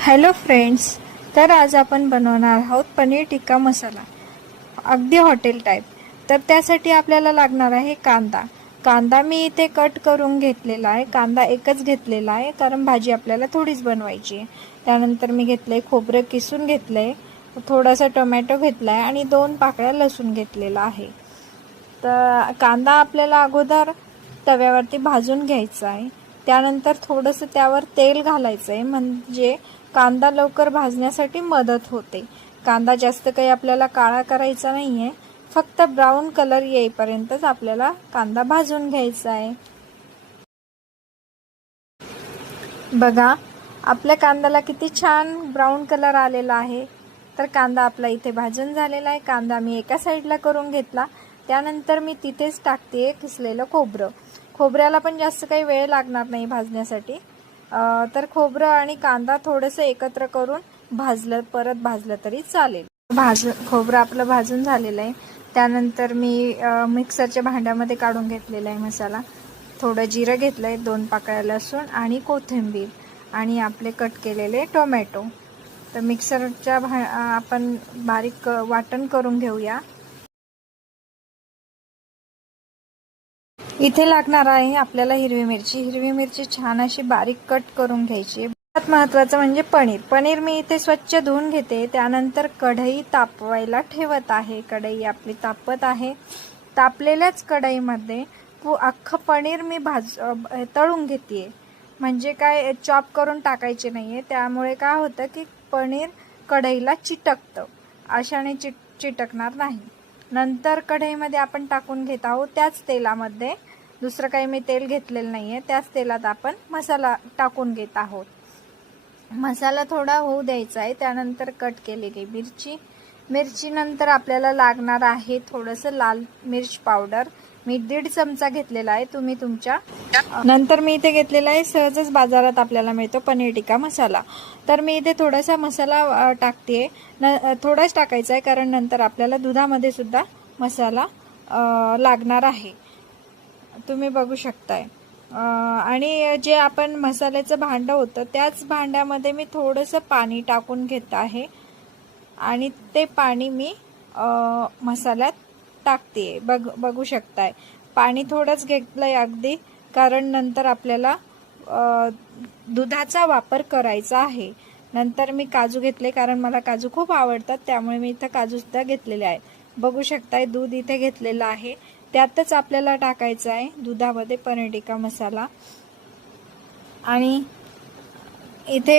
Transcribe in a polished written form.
Hello friends, तर आज आपण बनवणार आहोत पनीर टिक्का मसाला, अगदी हॉटेल टाईप. तर त्यासाठी आपल्याला लागणार आहे कांदा मी इथे कट करून घेतलेला आहे. कांदा एकच घेतलेला आहे कारण भाजी आपल्याला थोडीच बनवायची आहे. त्यानंतर मी घेतले खोबरं किसून घेतले, थोडासा टोमॅटो घेतला आहे आणि 2 पाकळ्या लसूण घेतलेला आहे. तर कांदा आपल्याला अगोदर तव्यावरती भाजून घ्यायचा आहे. त्यानंतर थोडंसं त्यावर तेल घालायचं आहे, म्हणजे कांदा लवकर भाजण्यासाठी मदत होते. कांदा जास्त काही आपल्याला काळा करायचा नाही आहे, फक्त ब्राऊन कलर येईपर्यंतच आपल्याला कांदा भाजून घ्यायचा आहे. बघा, आपल्या कांद्याला किती छान ब्राऊन कलर आलेला आहे. तर कांदा आपला इथे भाजून झालेला आहे. कांदा मी एका साईडला करून घेतला. त्यानंतर मी तिथेच टाकते किसलेलं खोबऱ्याला पण जास्त काही वेळ लागणार नाही भाजण्यासाठी. तर खोबरं आणि कांदा थोडंसं एकत्र करून परत भाजलं तरी चालेल. खोबरं आपलं भाजून झालेलं आहे. त्यानंतर मी मिक्सरच्या भांड्यामध्ये काढून घेतलेला आहे मसाला. थोडं जिरं घेतलं आहे, 2 पाकळ्या लसूण आणि कोथिंबीर आणि आपले कट केलेले टोमॅटो. तर मिक्सरच्या आपण बारीक वाटण करून घेऊया. इथे लागणार आहे आपल्याला हिरवी मिरची छान अशी बारीक कट करून घ्यायची. सर्वात महत्त्वाचं म्हणजे पनीर मी इथे स्वच्छ धुवून घेते. त्यानंतर कढई तापवायला ठेवत आहे. कढई आपली तापत आहे. तापलेल्याच कढईमध्ये अख्खं पनीर मी तळून घेते. म्हणजे काय, चॉप करून टाकायचे नाही आहे. त्यामुळे काय होतं की पनीर कढईला चिटकतं, अशाने चिटकणार नाही. नंतर कढईमध्ये आपण टाकून घेत आहोत त्याच तेलामध्ये, दुसरं काही मी तेल घेतलेलं नाही आहे, त्याच तेलात आपण मसाला टाकून घेत आहोत. मसाला थोडा होऊ द्यायचा आहे. त्यानंतर कट केलेली मिरची नंतर आपल्याला लागणार आहे थोडंसं लाल मिर्च पावडर. मी 1.5 चमचा घेतलेला आहे. तुम्ही तुमच्या नंतर मी इथे घेतलेला आहे, सहजच बाजारात आपल्याला मिळतो पनीर टिक्का मसाला. तर मी इथे थोडासा मसाला टाकते. थोडाच टाकायचा आहे कारण नंतर आपल्याला दुधामध्ये सुद्धा मसाला लागणार आहे, तुम्ही बघू शकताय. आणि जे आपण मसाल्याचं भांडं होतं त्याच भांड्यामध्ये मी थोडंसं पाणी टाकून घेत आहे आणि ते पाणी मी मसाल्यात टाकते. बघू शकताय, पाणी थोडंच घेतलंय अगदी, कारण नंतर आपल्याला दुधाचा वापर करायचा आहे. नंतर मी काजू घेतले कारण मला काजू खूप आवडतात, त्यामुळे मी इथं काजू सुद्धा घेतलेले आहे. बघू शकताय, दूध इथे घेतलेलं आहे. त्यातच आपल्याला टाकायचं आहे दुधामध्ये पनीर टिक्का मसाला. आणि इथे